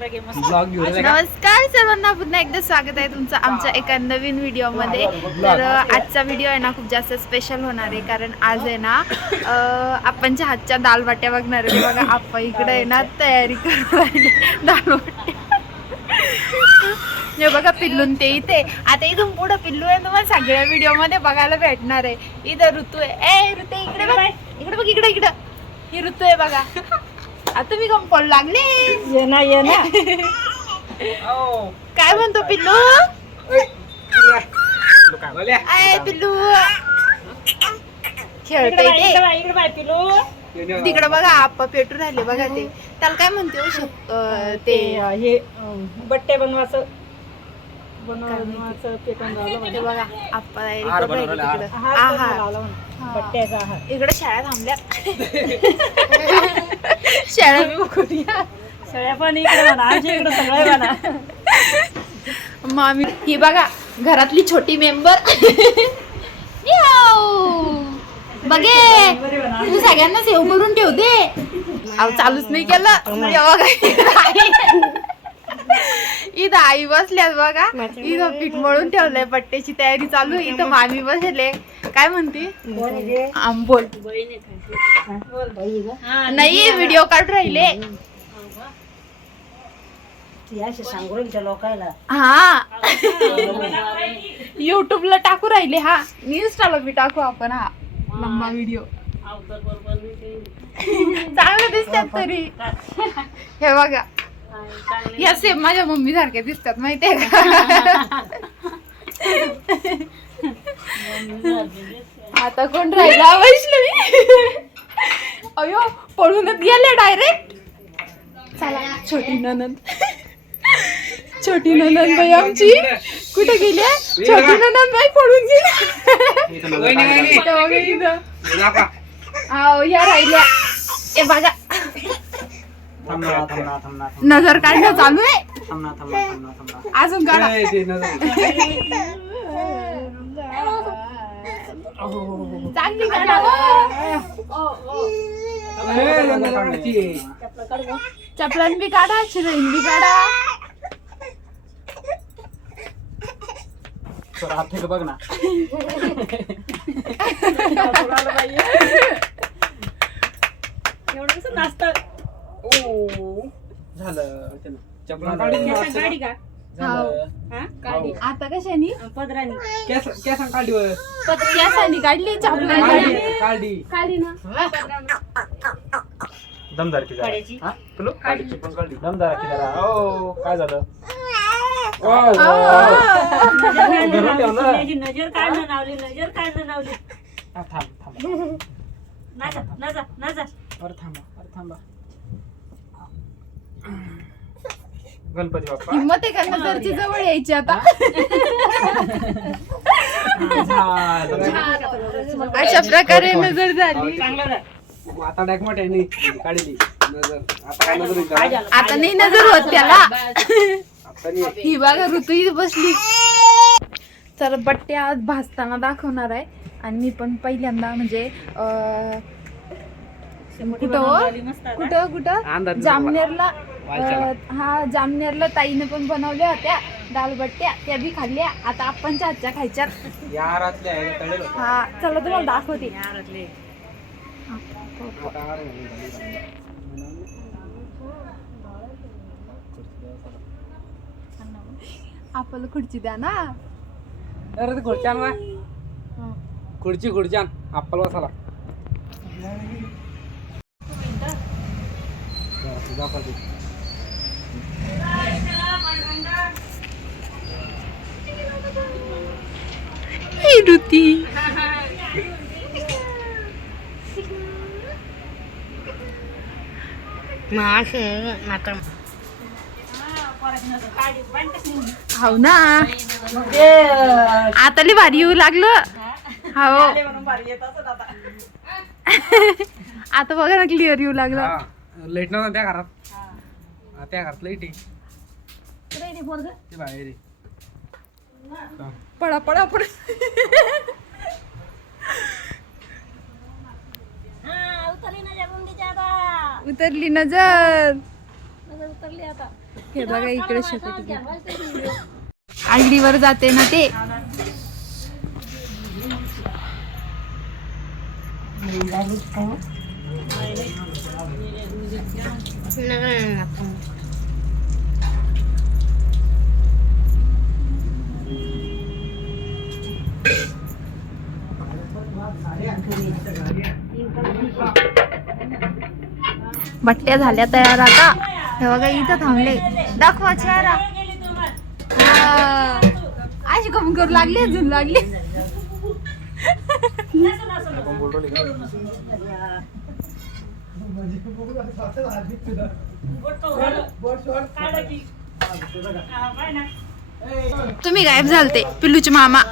नमस्कार सर्वांना, पुन्हा एकदा स्वागत आहे तुमचं आमच्या एका नवीन व्हिडिओ मध्ये. तर आजचा व्हिडिओ आहे ना खूप जास्त स्पेशल होणार आहे, कारण आज आहे ना आपणच्या हातच्या दाल वाट्या बघणार आहे. बघा आपण इकडे आहे ना तयारी करू राहिले दाल वाट्या. हे बघा पिल्लून ते इथे, आता इथून पुढे पिल्लू आहे तुम्हाला सगळ्या व्हिडिओ मध्ये बघायला भेटणार आहे. इथं ऋतू आहे. ए ऋतू इकडे बघ, इकडे बघ, इकडे इकडे ही ऋतू आहे बघा. आता मी कम पडू लागले. ये ना काय म्हणतो पिल्लू? आय पिल्लू खेळते तिकडे बघा. आप्पा पेटू राहिले बघा. ते त्याला काय म्हणते ते हे बट्टे बनवायचं पेटून ते बघा. आप्पा तिकडे बट्ट्याचा आहार. इकडे शाळा थांबल्या. शाळा मी बघूया. सगळ्या पण इकडे म्हणा, आमच्या इकडे सगळं म्हणा. मामी ही बघा घरातली छोटी मेंबर. बघे तू सगळ्यांना सेव करून ठेवते. अहो चालूच नाही केलं. इथं आई बसल्यात बघा. इथं पीठ मळून ठेवलंय, पट्ट्याची तयारी चालू. इथं मामी बसले. काय म्हणते? आंबोल नाही, व्हिडिओ काढून राहिले. हा युट्यूबला टाकू राहिले. हा इन्स्टाला बी टाकू आपण. हा लंबा व्हिडिओ चांगलं दिसतात तरी. हे बघा या सेम माझ्या मम्मी सारख्या दिसतात माहितीये का. आता कोण राहिला? वैष्णवी. अयो पळूनच गेले डायरेक्ट. चला छोटी ननंद. छोटी ननंद बाई आमची कुठे गेली? छोटी ननंद बाई पळून गेली. या राहिल्या. ए बघा नजर काढणं चालू आहे. अजून काढा. चांगली काढा. चपलान बी काढा, शिराईन बी काढा. बघ ना एवढं नाचत झालं. गाडी का आता कशानी? पदरानी केसां काढली वर. केसानी काढली. चपला काढली काढली ना. दमदार की काढायची. काढली पण काढली दमदार की जरा. ओ काय झालं? नजर काढणं नावली, नजर काढणं नावली. थांब थांब नाचा नाचा नाचा. अरे थांबा. गणपती बाप्पा हिम्मत आहे का नजरची जवळ यायची आता? अशा प्रकारे नजर झाली. आता डाक मोठ्या नाही काढली नजर. आता काय नजर? आता नाही नजर होत त्याला. ही बघा ऋतू इथे बसली. तर बट्टे आज भाजताना दाखवणार आहे. आणि मी पण पहिल्यांदा म्हणजे कुठं जामनेरला. हा जामनेरला ताईने पण बनवल्या होत्या दाल बट्ट्या. त्या बी खाल्ल्या. आता आपण हातच्या खायच्यात. हा चला तुम्हाला दाखवते. आपल्याला खुर्ची द्या ना. अरे ते खुर्च्यान ना, खुर्च्यान आपल्याला बसाला. ऋती हो ना. आता लय भारी येऊ लागलं. हो आता बघा ना क्लिअर येऊ लागलं. लाईट नव्हता त्या घरात. त्या घरात लाईट आहे. बाहेर पडा पडा पडा. उतरली नजर. हे बघा इकडे शेकोटी आगडीवर जाते ना ते. बट्ट्या झाल्या तयार आता. हे बघा इथं थांबले. दाखवा चेहरा. अशी कमी करू लागली अजून लागली. तुम्ही गायब झालते पिल्लूचे मामा.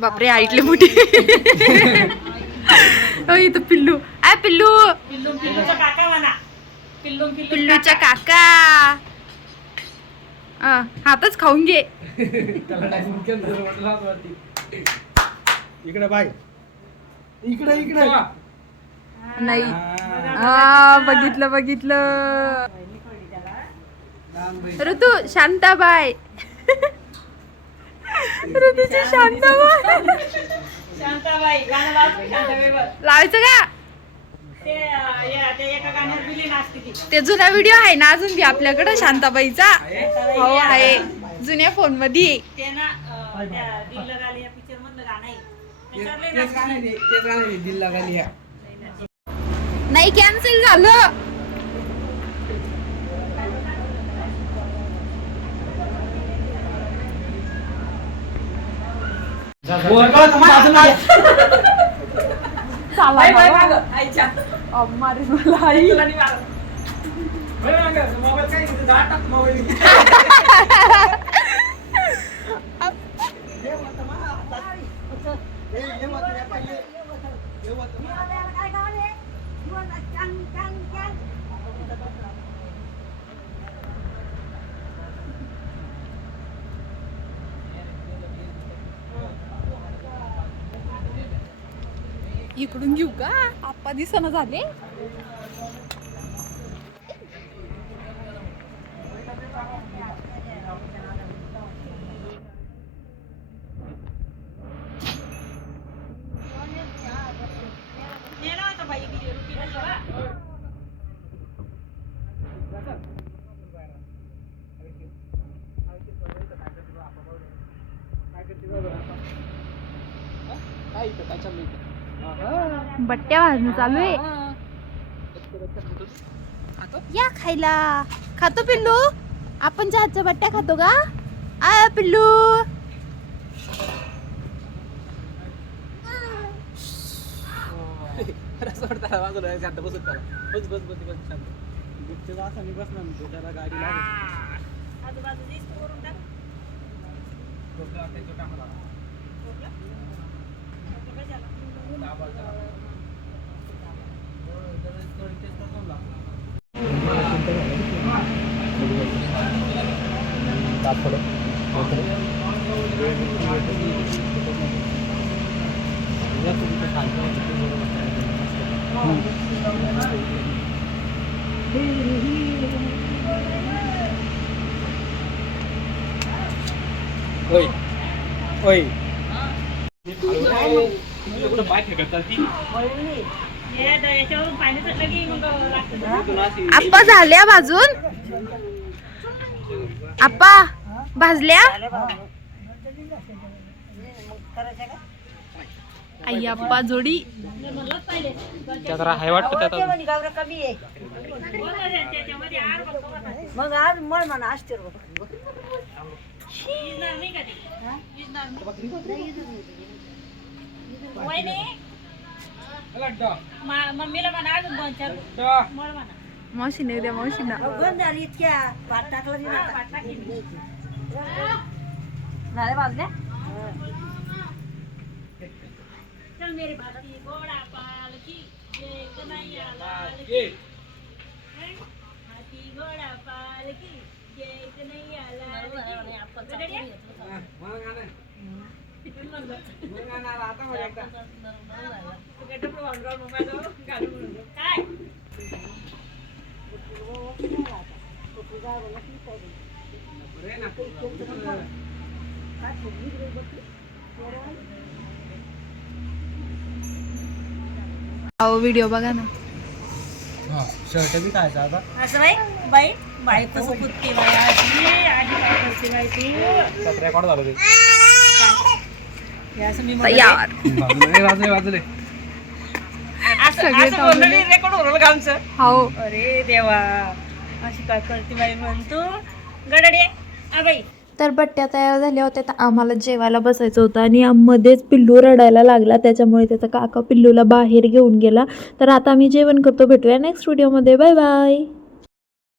बापरे ऐकले मोठे. इथं पिल्लू आय पिल्लू. पिल्लूचा काका म्हणा. पिल्लूच्या काका. हातच खाऊन घे. इकडे बाय. इकडे इकडे नाही. बघितलं बघितलं. ऋतू शांताबाई. ऋतूची शांताबाई. शांताबाई गाणं लावतो शांताबाईवर. लावायचं का ते एका गाण्यात बिली नाचते ती. ते जुना व्हिडिओ आहे ना अजून बी आपल्याकडं शांताबाईचा. हो आहे जुन्या फोन मध्ये. ते ना त्या दिल लगाली या पिक्चर मधलं गाणं आहे. त्याच्यावर लय नाचते. दिल लगाली है. नाही कॅन्सल झालं. मारे मला आई. इकडून घेऊ का आप्पा दिसना झाले. नेला होता बाई की रुटीन सगळा. बट्ट्या भाजणं चालू आहे. या खायला. खातो पिल्लू. आपण चहाच्या बट्ट्या खातो का आ पिल्लू. आजूबाजू दिसतो करून टाक. ओय ओय. याच्यावरून पाणी सुटलं की मग लागतं. आप्पा झाल्या भाजून. आप्पा भाजल्या. आई आप्पा जोडी. जरा हाय वाटतं त्यात. त्याच्यामध्ये आर बघतो का नाही? मग आज मळ म्हणा असते इजणार नाही का ते? इजणार नाही. वहिनी, मम्मीला म्हणा अजून 2-4 मळ म्हणा. मावशीने उद्या मावशीना. गंध झाली इतक्या भात टाकला हा, भात टाकली मी. झाले भाजल्या. चल मेरे भाती घोडा पालकी जय कन्हैया लाल की. हाथी घोडा पालकी जय कन्हैया लाल की. गडड्या? काय अहो व्हिडिओ बघा ना. शर्ट बी खायचा आता. असं बाई बाई कसं कुत्ती बाई आधी काय करते बाई तू रेकॉर्ड झालं ते. हे असं मी यार वाजले असं बोललं मी रेकॉर्ड होईल का आमचं हो. अरे देवा अशी काय करते बाई म्हणतो गडडे आ बाई. तर बट्ट्या तयार झाल्या होत्या तर आम्हाला जेवायला बसायचं होतं आणि मध्येच पिल्लू रडायला लागला, त्याच्यामुळे त्याचा काका पिल्लूला बाहेर घेऊन गेला. तर आता आम्ही जेवण करतो. भेटूया नेक्स्ट व्हिडिओमध्ये. Bye bye.